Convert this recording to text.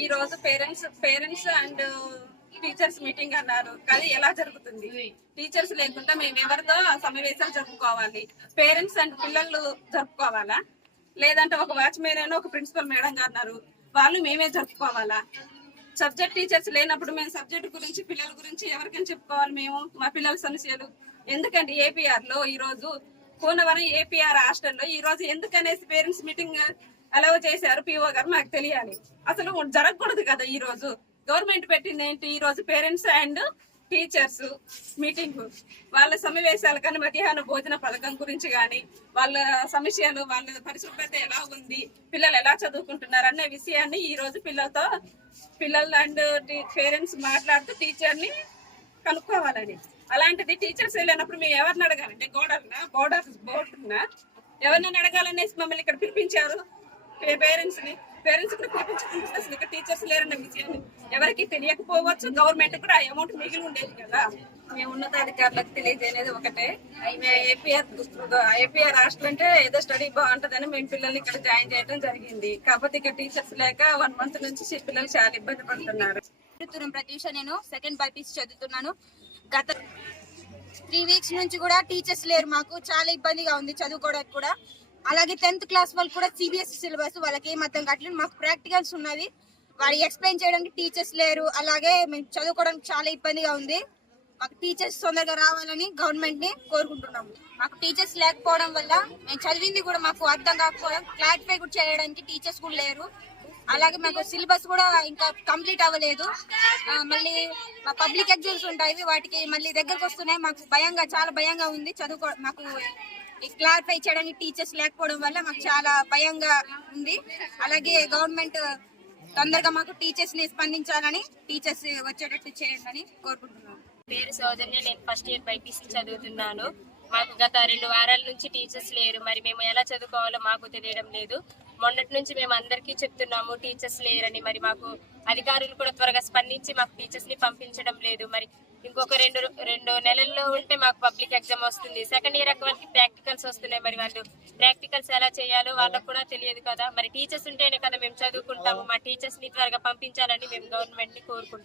ఈ రోజు parents and teachers meeting అన్నారు. అది ఎలా జరుగుతుంది? టీచర్స్ లేకుండా మేము ఎవరితో సమావేశాలు జరుపుకోవాలి? పేరెంట్స్ అండ్ పిల్లలు జరుపుకోవాలా, లేదంటే ఒక వాచ్మెన్ అని ఒక ప్రిన్సిపల్ మేడం గారు అన్నారు, వాళ్ళు మేమే జరుపుకోవాలా? సబ్జెక్ట్ టీచర్స్ లేనప్పుడు మేము సబ్జెక్ట్ గురించి పిల్లల గురించి ఎవరికైనా చెప్పుకోవాలి? మేము మా పిల్లల సమస్యలు ఎందుకంటే ఏపీఆర్ లో ఈ రోజు కూనవరం ఏపీఆర్ హాస్టల్లో ఈ రోజు ఎందుకనేసి పేరెంట్స్ మీటింగ్ అలౌ చేశారు పిఓ గారు నాకు తెలియాలి. అసలు జరగకూడదు కదా. ఈ రోజు గవర్నమెంట్ పెట్టింది ఏంటి? ఈ రోజు పేరెంట్స్ అండ్ టీచర్స్ మీటింగ్, వాళ్ళ సమావేశాలు కానీ మధ్యాహ్న భోజన పథకం గురించి కానీ వాళ్ళ సమస్యలు, వాళ్ళ పరిశుభ్రత ఎలా ఉంది, పిల్లలు ఎలా చదువుకుంటున్నారు అనే విషయాన్ని ఈ రోజు పిల్లలు అండ్ పేరెంట్స్ మాట్లాడుతూ టీచర్ని కనుక్కోవాలని. అలాంటిది టీచర్స్ వెళ్ళినప్పుడు మేము ఎవరిని అడగాలంటే బోర్డున్నా ఎవరినైనా అడగాలనేసి మమ్మల్ని ఇక్కడ పిలిపించారు. పేరెంట్స్ కూడా పిలిపించుకుంటే అసలు ఇక్కడ టీచర్స్ లేరన్న విషయాన్ని ఎవరికి తెలియకపోవచ్చు. గవర్నమెంట్ కూడా ఆ అమౌంట్ మిగిలి ఉండేది కదా. మేము ఉన్నతాధికారులకు తెలియజేయలేదు ఒకటే, ఏపీఆర్ హాస్టల్ అంటే ఏదో స్టడీ బాగుంటుందని మేము పిల్లల్ని ఇక్కడ జాయిన్ చేయడం జరిగింది. కాకపోతే ఇక్కడ టీచర్స్ లేక 1 month నుంచి పిల్లలు చాలా ఇబ్బంది పడుతున్నారు. ప్రత్యూష, నేను సెకండ్ బైపీసీ చదువుతున్నాను. గత 3 weeks నుంచి కూడా టీచర్స్ లేరు. మాకు చాలా ఇబ్బందిగా ఉంది చదువుకోవడానికి కూడా. అలాగే 10th క్లాస్ వాళ్ళు కూడా సిబిఎస్ఈ సిలబస్, వాళ్ళకి ఏం అర్థం కావట్లేదు. మాకు ప్రాక్టికల్స్ ఉన్నది, వాడు ఎక్స్ప్లెయిన్ చేయడానికి టీచర్స్ లేరు. అలాగే మేము చదువుకోవడానికి చాలా ఇబ్బందిగా ఉంది. మాకు టీచర్స్ తొందరగా రావాలని గవర్నమెంట్ ని కోరుకుంటున్నాము. మాకు టీచర్స్ లేకపోవడం వల్ల మేము చదివింది కూడా మాకు అర్థం కాకపోవడం, క్లారిఫై కూడా చేయడానికి టీచర్స్ కూడా లేరు. అలాగే మాకు సిలబస్ కూడా ఇంకా కంప్లీట్ అవ్వలేదు. మళ్ళీ మా పబ్లిక్ ఎగ్జామ్స్ ఉంటాయి, వాటికి మళ్ళీ దగ్గరకు వస్తున్నాయి. మాకు చాలా భయంగా ఉంది. మాకు క్లారిఫై చేయడానికి టీచర్స్ లేకపోవడం వల్ల మాకు చాలా భయంగా ఉంది. అలాగే గవర్నమెంట్ తొందరగా మాకు టీచర్స్ ని స్పందించాలని, టీచర్స్ వచ్చేటట్టు చేయాలని కోరుకుంటున్నాను. పేరు సౌజన్య, నేను ఫస్ట్ ఇయర్ బైపీసీ చదువుతున్నాను. మాకు గత 2 వారాల నుంచి టీచర్స్ లేరు. మరి మేము ఎలా చదువుకోవాలో మాకు తెలియడం లేదు. మొన్నటి నుంచి మేము అందరికీ చెప్తున్నాము టీచర్స్ లేరని. మరి మాకు అధికారులు కూడా త్వరగా స్పందించి మాకు టీచర్స్ ని పంపించడం లేదు. మరి ఇంకొక రెండు నెలల్లో ఉంటే మాకు పబ్లిక్ ఎగ్జామ్ వస్తుంది. సెకండ్ ఇయర్ వాళ్ళకి ప్రాక్టికల్స్ వస్తున్నాయి. మరి వాళ్ళు ప్రాక్టికల్స్ ఎలా చేయాలో వాళ్ళకు కూడా తెలియదు కదా. మరి టీచర్స్ ఉంటేనే కదా మేము చదువుకుంటాము. మా టీచర్స్ ని త్వరగా పంపించాలని మేము గవర్నమెంట్ ని కోరుకుంటాము.